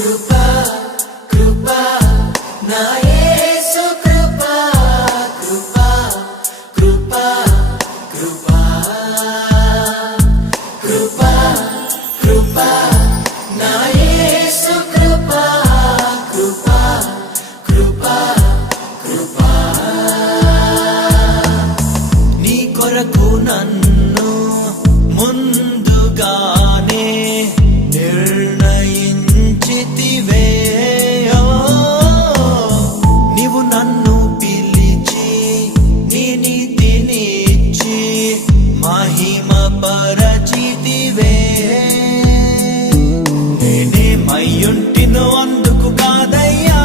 కృపా కృపా నా యేసు కృపా కృపా కృపా కృపా కృపా కృపా నా యేసు కృపా కృపా కృపా కృపా నీ కొరకు నన్ను ముందుగానే నిర్ణయించితివే నీవు నన్ను పిలిచి నీ నీతినిచ్చి మహిమ పరచితివే నేనేమయ్యుంటినో అందుకు కాదయ్యా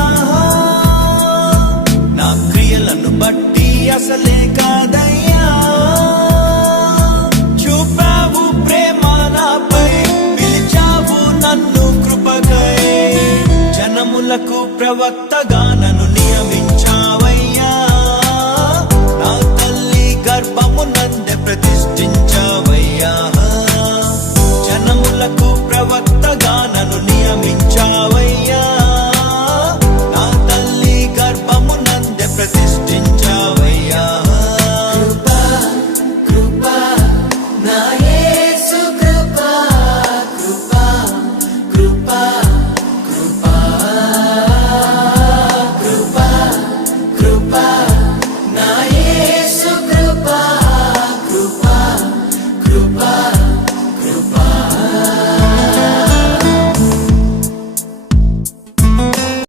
నా క్రియలను బట్టి అసలే కాదయ్యా చూపావు ప్రేమ నాపై పిలిచావు నన్ను కృపకై జనములకు ప్రవక్తగా నన్ను నియమించావయ్యా నా తల్లి గర్భమునందే ప్రతిష్ఠించావయ్యా జనములకు ప్రవక్తగా నన్ను నియమించావయ్యా